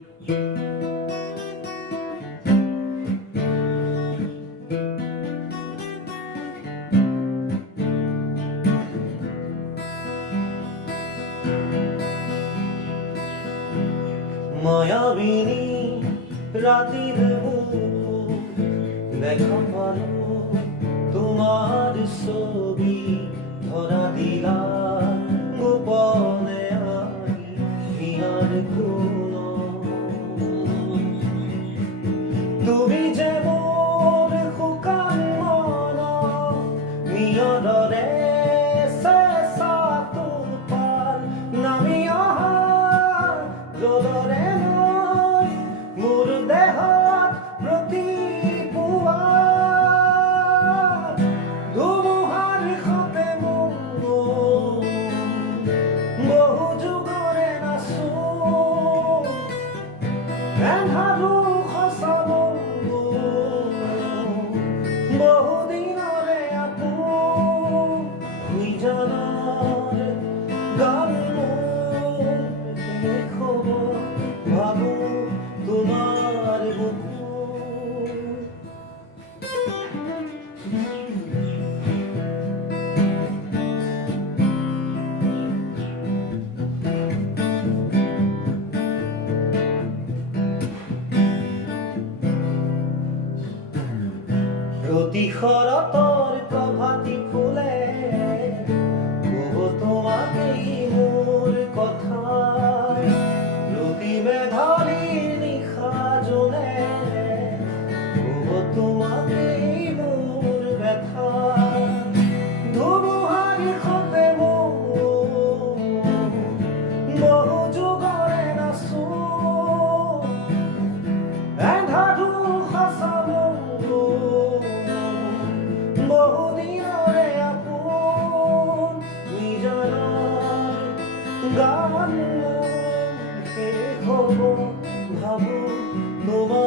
মায়াবিনী রাতির book দেখা পালো তোমার ছবি ধরা দিলা গোপনে আনি হিয়ার কোন তুমি যে মোর শুকান মন নিয়দৰে চেঁচা তোপাল নামি অহা ৰদৰে মই মোৰ দেহত প্ৰতিপুৱা ধুমুহাৰ সতে মোৰ বহু যুগৰে নাচো এন্ধাৰো সঁচালো বহুদিনৰে আপোন নিজানৰ গান মোৰ শেষ হ'ব ভাবো তোমাৰ বুকুত প্ৰতি শৰতৰ প্ৰভাতী ফুলে কব তোমাকেই মোৰ কথা প্ৰতি মেঘালীৰ নিশা জোনে কব তোমাকেই মোৰ ব্যথা ধুমুহাৰ সতে মোৰ বহু যুগৰে নাচো এন্ধাৰো সঁচা বহুদিনৰে আপোন নিজানৰ গান মোৰ শেষ হ'ব ভাবো তোমাৰ